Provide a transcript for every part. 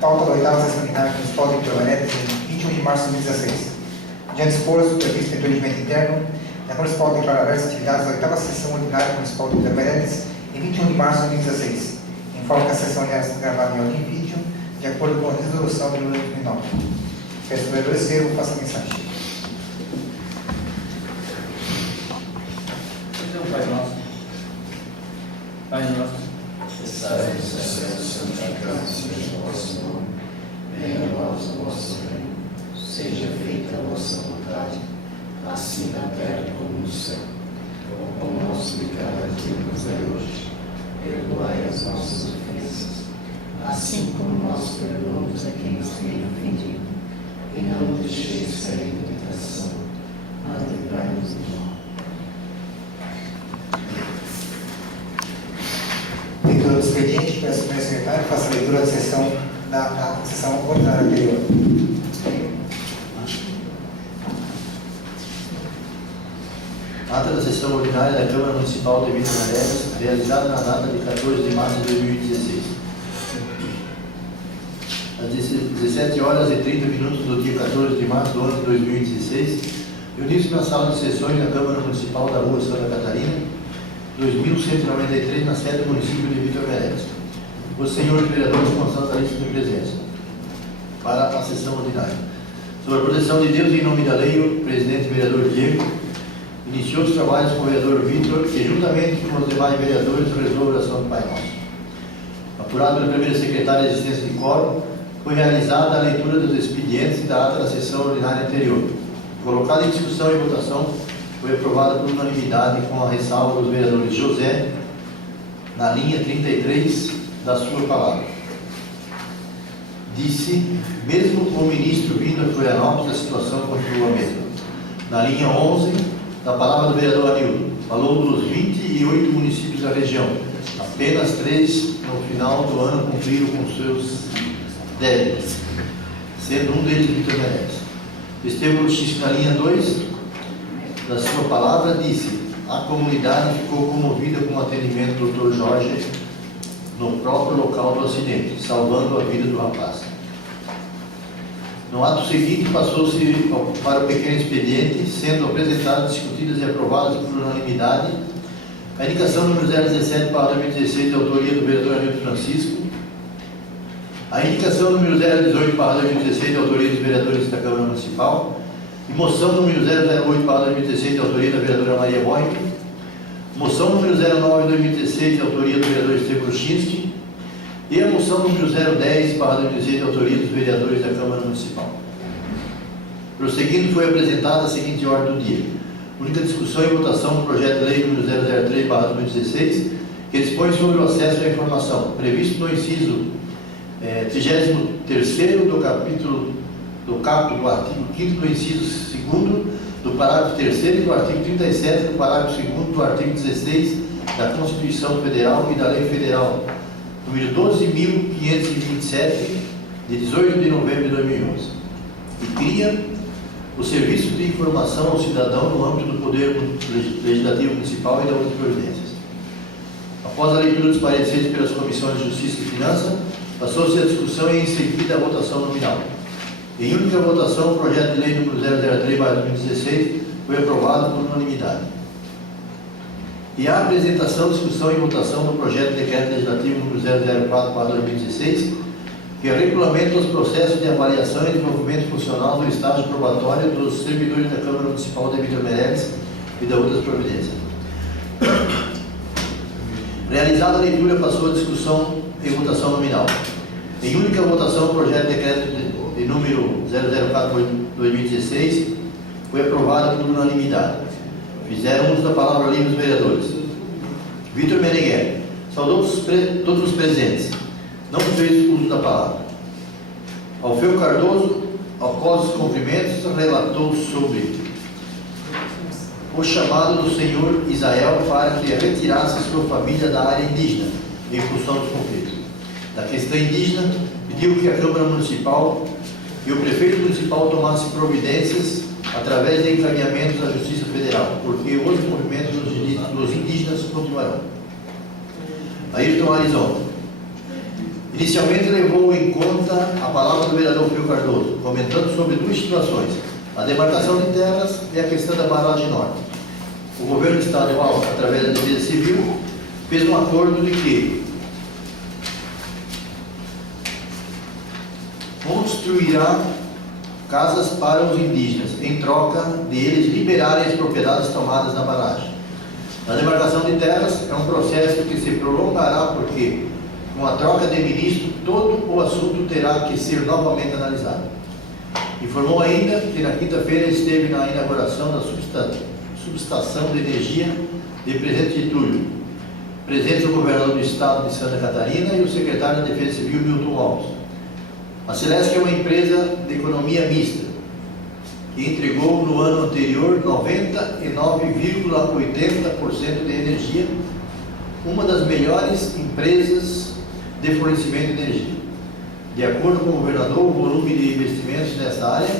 Pauta da oitava sessão ordinária municipal de Vitor Maredes, em 21 de março de 2016. Diante exposto, previsto em regimento interno, a Câmara Municipal declara abertas as atividades da oitava sessão ordinária municipal de Vitor Maredes, em 21 de março de 2016. Informo que a sessão irá ser gravada em áudio e vídeo, de acordo com a resolução do número 2009. Peço ao vereador Estevam, faça a mensagem. Então, Pai nosso. Pai nosso. Que estás no céu, santificado seja o vosso nome. Venha a nós o vosso reino. Seja feita a vossa vontade, assim na terra como no céu. O pão nosso de cada dia nos dai hoje. Perdoai as nossas ofensas, assim como nós perdoamos a quem nos tem ofendido. E não nos deixeis cair em tentação, mas livrai-nos do mal. Leitura do expediente, peço ao senhor secretário, faça a leitura da sessão ordinária anterior. Ata da sessão ordinária da Câmara Municipal de Vitor Maredes, realizada na data de 14 de março de 2016. Às 17 horas e 30 minutos do dia 14 de março do ano de 2016, reuniu-se na sala de sessões da Câmara Municipal da Rua Santa Catarina, 2193, na sede do município de Vitor Maredes. Os senhores vereadores constantes da lista de presença para a sessão ordinária. Sob a proteção de Deus e em nome da lei, o presidente vereador Diego iniciou os trabalhos com o vereador Vitor e, juntamente com os demais vereadores, rezou a oração do Pai Nosso. Apurado pela primeira secretária de existência de quórum, foi realizada a leitura dos expedientes da ata da sessão ordinária anterior. Colocada em discussão e votação, foi aprovada por unanimidade com a ressalva dos vereadores José, na linha 33 da sua palavra. Disse, mesmo com o ministro vindo a Florianópolis, a situação continua a mesma. Na linha 11, da palavra do vereador Anildo, falou dos 28 municípios da região. Apenas 3 no final do ano cumpriram com seus débitos, sendo um deles Vitor Maredes. Estevam X, na linha 2 da sua palavra, disse: a comunidade ficou comovida com o atendimento do Dr. Jorge no próprio local do acidente, salvando a vida do rapaz. No ato seguinte, passou-se para o pequeno expediente, sendo apresentadas, discutidas e aprovadas por unanimidade a indicação número 017/2016, de autoria do vereador Anildo Francisco, a indicação número 018/2016, de autoria dos vereadores da Câmara Municipal, e moção número 008/2016, de autoria da vereadora Maria Boink, moção número 09/2016, de autoria do vereador Estevam Luchinski, e a moção número 010/2016, de autoria dos vereadores da Câmara Municipal. Prosseguindo, foi apresentada a seguinte ordem do dia: única discussão e votação do projeto de lei número 003/2016, que dispõe sobre o acesso à informação, previsto no inciso 33º do capítulo do artigo 5º do inciso 2º do parágrafo 3º e do artigo 37 do parágrafo 2º do artigo 16 da Constituição Federal e da Lei Federal número 12.527, de 18 de novembro de 2011, e cria o Serviço de Informação ao Cidadão no âmbito do Poder Legislativo Municipal e da outras providências. Após a leitura dos pareceres pelas Comissões de Justiça e Finanças, passou-se a discussão e em seguida a votação nominal. Em única votação, o projeto de lei número 003/2016 foi aprovado por unanimidade. E a apresentação, discussão e votação do projeto de decreto legislativo número 004/2016, que regulamenta os processos de avaliação e desenvolvimento funcional do estágio probatório dos servidores da Câmara Municipal de Vitor Maredes e da outras providências. Realizada a leitura, passou a discussão e votação nominal. Em única votação, o projeto de decreto de número 004/2016 foi aprovado por unanimidade. Fizeram uso da palavra livre os vereadores Vitor Meneghelli saudou todos os presentes, não fez uso da palavra. Alfeu Cardoso, após os cumprimentos, relatou sobre o chamado do senhor Isael para que retirasse sua família da área indígena em função dos conflitos. Da questão indígena, pediu que a Câmara Municipal e o Prefeito Municipal tomassem providências através de encaminhamentos à Justiça Federal, porque os movimentos dos indígenas continuarão. Ayrton Arizona Inicialmente levou em conta a palavra do vereador Pio Cardoso, comentando sobre duas situações: a demarcação de terras e a questão da barragem norte. O governo estadual, através da Defesa Civil, fez um acordo de que construirá casas para os indígenas, em troca de eles liberarem as propriedades tomadas na barragem. A demarcação de terras é um processo que se prolongará porque, com a troca de ministro, todo o assunto terá que ser novamente analisado. Informou ainda que na quinta-feira esteve na inauguração da subestação de energia de Presidente Getúlio, presente o governador do estado de Santa Catarina e o secretário da Defesa Civil, Milton Alves. A Celesc é uma empresa de economia mista, que entregou no ano anterior 99,80% de energia, uma das melhores empresas de fornecimento de energia. De acordo com o governador, o volume de investimentos nessa área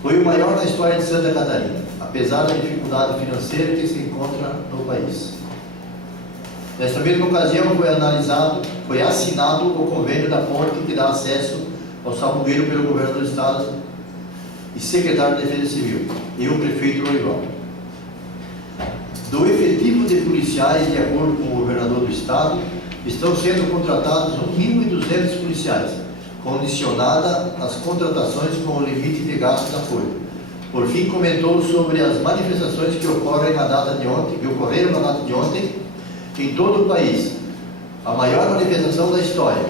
foi o maior na história de Santa Catarina, apesar da dificuldade financeira que se encontra no país. Nesta mesma ocasião foi assinado o convênio da ponte que dá acesso ao Sabugueiro pelo governo do estado e secretário de Defesa Civil e o prefeito Lourival. Do efetivo de policiais, de acordo com o governador do estado, estão sendo contratados 1.200 policiais, condicionada às contratações com o limite de gasto da folha. Por fim, comentou sobre as manifestações que ocorreram na data de ontem em todo o país. A maior manifestação da história.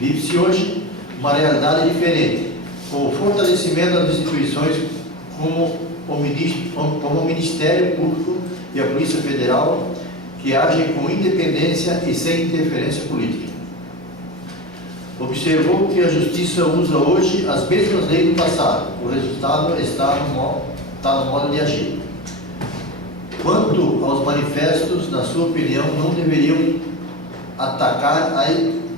Vive-se hoje uma realidade diferente, com o fortalecimento das instituições como o Ministério Público e a Polícia Federal, que agem com independência e sem interferência política. Observou que a Justiça usa hoje as mesmas leis do passado. O resultado está no modo de agir. Quanto aos manifestos, na sua opinião, não deveriam atacar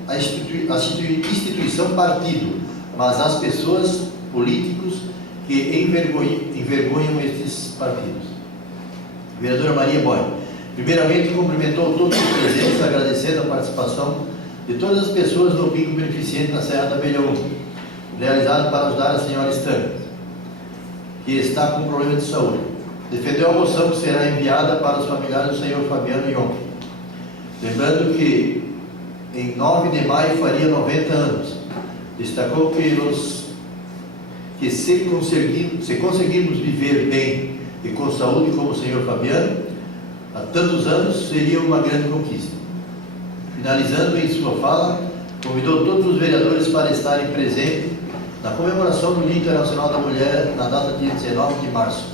a instituição partido, mas as pessoas, políticos, que envergonham estes partidos. Vereadora Maria Boy, primeiramente cumprimentou todos os presentes, agradecendo a participação de todas as pessoas no bingo beneficente na Serra da Abelha 1, realizado para ajudar a senhora Estânia, que está com problema de saúde. Defendeu a moção que será enviada para os familiares do senhor Fabiano Yonke. Lembrando que em 9 de maio faria 90 anos. Destacou que se conseguirmos viver bem e com saúde como o senhor Fabiano, há tantos anos, seria uma grande conquista. Finalizando em sua fala, convidou todos os vereadores para estarem presentes na comemoração do Dia Internacional da Mulher na data de 19 de março,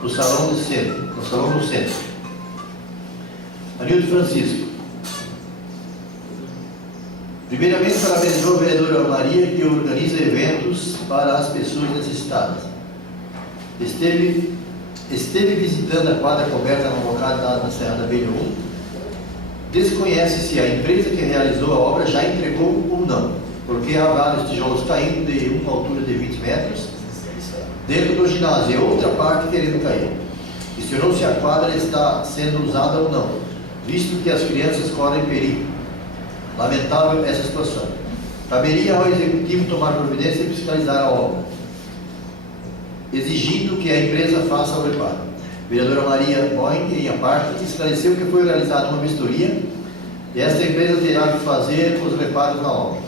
no Salão do Centro. Anildo Francisco. Primeiramente, parabenizou a vereadora Maria, que organiza eventos para as pessoas necessitadas. Esteve visitando a quadra coberta na localidade da Serra da Abelha 1. Desconhece se a empresa que realizou a obra já entregou ou não, porque há vários tijolos caindo de uma altura de 20 metros dentro do ginásio e outra parte querendo cair. Questionou se a quadra está sendo usada ou não, visto que as crianças correm perigo. Lamentável essa situação. Caberia ao Executivo tomar providência e fiscalizar a obra, exigindo que a empresa faça o reparo. A vereadora Maria Boing, em a parte, esclareceu que foi realizada uma vistoria e esta empresa terá que fazer os reparos na obra.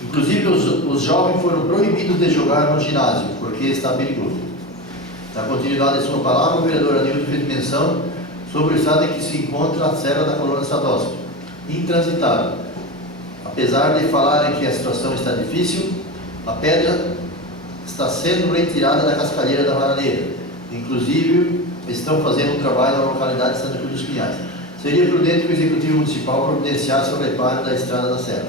Inclusive, os jovens foram proibidos de jogar no ginásio, porque está perigoso. Na continuidade de sua palavra, o vereador Anildo fez menção sobre o estado em que se encontra a Serra da Colônia Sadosco, intransitável. Apesar de falarem que a situação está difícil, a pedra está sendo retirada da cascalheira da Bananeira. Inclusive, estão fazendo um trabalho na localidade de Santa Cruz dos Pinhais. Seria prudente que o Executivo Municipal providenciasse o reparo da estrada da Serra.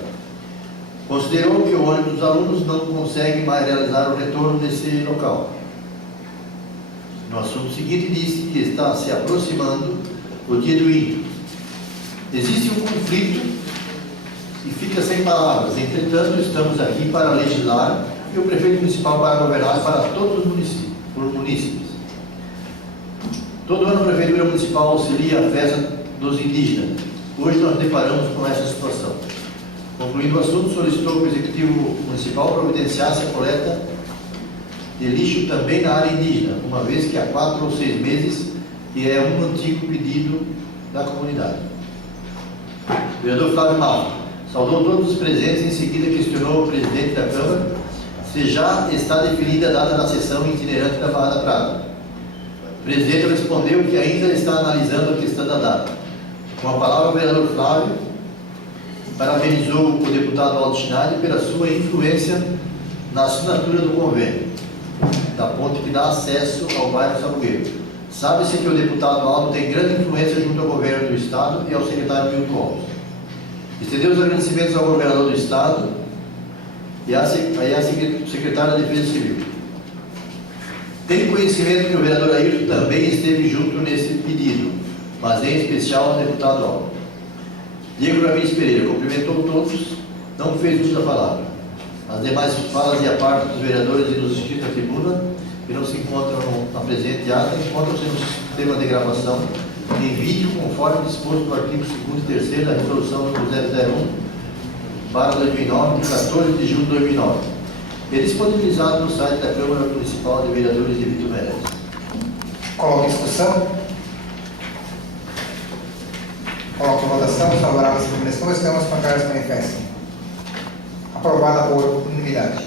Considerou que o ônibus dos alunos não consegue mais realizar o retorno desse local. No assunto seguinte, disse que está se aproximando o dia do índio. Existe um conflito e fica sem palavras. Entretanto, estamos aqui para legislar e o prefeito municipal para governar para todos os munícipes. Todo ano a Prefeitura Municipal auxilia a festa dos indígenas. Hoje nós deparamos com essa situação. Concluindo o assunto, solicitou que o Executivo Municipal providenciasse a coleta de lixo também na área indígena, uma vez que há 4 ou 6 meses e é um antigo pedido da comunidade. O vereador Flávio Malta saudou todos os presentes e em seguida questionou o presidente da Câmara se já está definida a data da sessão itinerante da Barra da Prata. O presidente respondeu que ainda está analisando a questão da data. Com a palavra, o vereador Flávio parabenizou o deputado Aldo Schneider pela sua influência na assinatura do convênio da ponte que dá acesso ao bairro Sabugueiro. Sabe-se que o deputado Aldo tem grande influência junto ao governo do Estado e ao secretário Milton Covos. Estendeu os agradecimentos ao governador do Estado e à secretária da Defesa Civil. Tenho conhecimento que o vereador Ayrton também esteve junto nesse pedido, mas em especial ao deputado Aldo. Diego Ramires Pereira cumprimentou todos, não fez uso da palavra. As demais falas e a parte dos vereadores e dos inscritos à tribuna, que não se encontram na presente ata, encontram-se no sistema de gravação em vídeo, conforme disposto no artigo 2º e 3º da Resolução número 001/2009, de 14 de julho de 2009, e disponibilizado no site da Câmara Municipal de Vereadores de Vitor Meirelles. Coloco em discussão. Coloco em votação. Os favoráveis à submissão, as câmaras bancárias manifestam. Aprovada por unanimidade.